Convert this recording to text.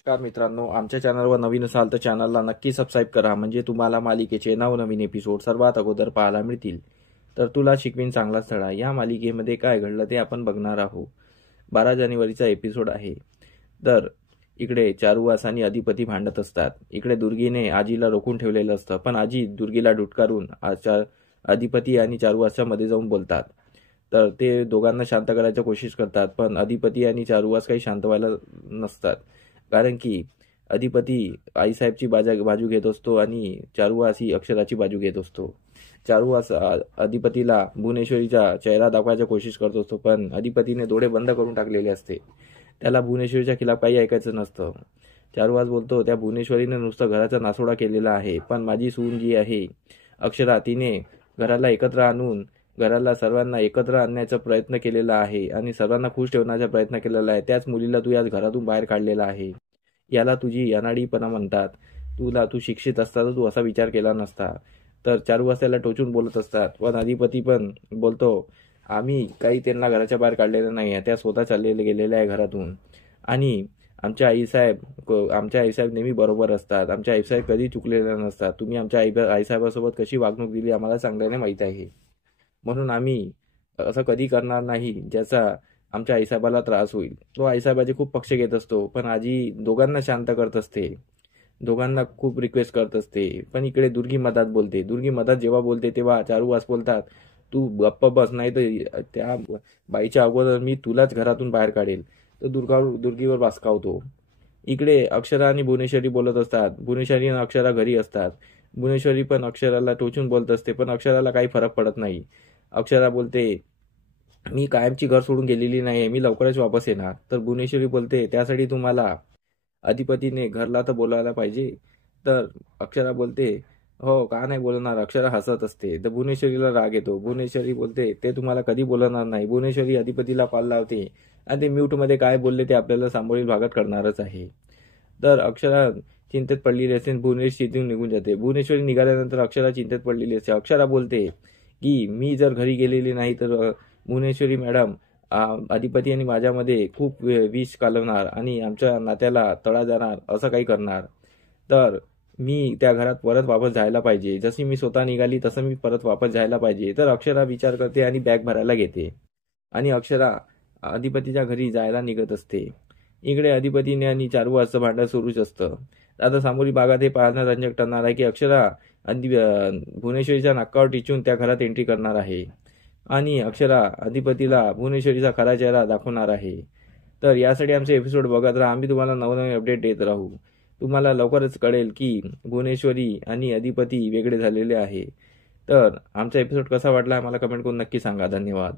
नमस्कार मित्रांनो, आमच्या चॅनलवर नवीन असाल तर चॅनलला नक्की सबस्क्राईब करा, म्हणजे तुम्हाला मालिकेचे नवनवीन एपिसोड सर्वात अगोदर पाहायला मिळतील. तर तुला शिकवीन चांगला स्थळा या मालिकेमध्ये काय घडलं ते आपण बघणार आहोत. 12 जानेवारीचा एपिसोड आहे. तर इकडे चारुवास आणि अधिपती भांडत असतात. इकडे दुर्गीने आजीला रोखून ठेवलेलं असतं, पण आजी दुर्गीला डुटकारून अधिपती आणि चारुवासच्या मध्ये जाऊन बोलतात. तर ते दोघांना शांत करायची कोशिश करतात, पण अधिपती आणि चारुवास काही शांत व्हायला नसतात. कारण की अधिपती आईसाहेबची बाजू घेत असतो आणि चारुवास ही अक्षराची बाजू घेत असतो. चारुवास अधिपतीला भुवनेश्वरीचा चेहरा दाखवायची कोशिश करत असतो, पण अधिपतीने डोळे बंद करून टाकलेले असते. त्याला भुवनेश्वरीच्या खिलाफ काही ऐकायचं नसतं. चारुवास बोलतो, त्या भुवनेश्वरीने नुसतं घराचा नासोडा केलेला आहे, पण माझी सून जी आहे अक्षरा, तिने घराला एकत्र आणून घराला सर्वांना एकत्र आणण्याचा प्रयत्न केलेला आहे आणि सर्वांना खुश ठेवण्याचा प्रयत्न केलेला आहे. त्याच मुलीला तू या घरातून बाहेर काढलेला आहे. याला तुझी अनाडीपणा म्हणतात. तू शिक्षित असता तर तू असा विचार केला नसता. तर चारुवास त्याला टोचून बोलत असतात, पण अधिपती पण बोलतो, आम्ही काही त्यांना घराच्या बाहेर काढलेलं नाही आहे, त्या स्वतः चाललेले गेलेल्या आहे घरातून. आणि आमच्या आईसाहेब नेहमी बरोबर असतात. आमच्या आईसाहेब कधी चुकलेल्या नसतात. तुम्ही आमच्या आईसाहेबासोबत कशी वागणूक दिली आम्हाला चांगल्याने माहीत आहे. म्हणून आम्ही असं कधी करणार नाही ज्याचा आमच्या आईसाहेबाला त्रास होईल. तो आईसाहेबाचे खूप पक्ष घेत असतो, पण आजी दोघांना शांत करत असते, दोघांना खूप रिक्वेस्ट करत असते. पण इकडे दुर्गी मधात बोलते. दुर्गी मधात जेव्हा बोलते तेव्हा चारुवास बोलतात, तू गप्प बस, नाही तर त्या बाईच्या अगोदर मी तुलाच घरातून बाहेर काढेल. तर दुर्गीवर बासकावतो. इकडे अक्षरा आणि भुवनेश्वरी बोलत असतात. भुवनेश्वरी आणि अक्षरा घरी असतात. भुवनेश्वरी पण अक्षराला टोचून बोलत असते, पण अक्षराला काही फरक पडत नाही. अक्षरा बोलते, मी कायमची घर सोडून गेलेली नाही, मी लवकरच वापस येणार. तर भुवनेश्वरी बोलते, त्यासाठी तुम्हाला अधिपतीने घरला तर बोलायला पाहिजे. तर अक्षरा बोलते, हो का नाही बोलणार. अक्षरा हसत असते. तर भुवनेश्वरीला राग येतो. भुवनेश्वरी बोलते, ते तुम्हाला कधी बोलणार नाही. भुवनेश्वरी अधिपतीला पाल लावते आणि ते म्यूटमध्ये काय बोलले ते आपल्याला सांभाळील भागात करणारच आहे. तर अक्षरा चिंतेत पडलेली असते. भुवनेश्वरी तिथून निघून जाते. भुवनेश्वरी निघाल्यानंतर अक्षरा चिंतेत पडलेली असते. अक्षरा बोलते की मी जर घरी गेलेली नाही तर भुवनेश्वरी मॅडम अधिपती आणि माझ्यामध्ये खूप विष कालवणार आणि आमच्या नात्याला तडा जाणार, असं काही करणार. तर मी त्या घरात परत वापस जायला पाहिजे. जशी मी स्वतः निघाली तसं मी परत वापस जायला पाहिजे. तर अक्षरा विचार करते आणि बॅग भरायला घेते आणि अक्षरा अधिपतीच्या घरी जायला निघत असते. इकडे अधिपतीने आणि चारुवासचं भांडण सुरूच असतं. आता सामोरी भागात हे पाहणं रंजक ठरणार आहे की अक्षरा भुवनेश्वरीच्या नाकावर टिचून त्या घरात एंट्री करणार आहे आणि अक्षरा अधिपतीला भुवनेश्वरीचा खरा चेहरा दाखवणार आहे. तर यासाठी आमचे एपिसोड बघत राहा. आम्ही तुम्हाला नवनवीन अपडेट देत राहू. तुम्हाला लवकरच कळेल की भुवनेश्वरी आणि अधिपती वेगळे झालेले आहे. तर आमचा एपिसोड कसा वाटला आम्हाला कमेंट करून नक्की सांगा. धन्यवाद.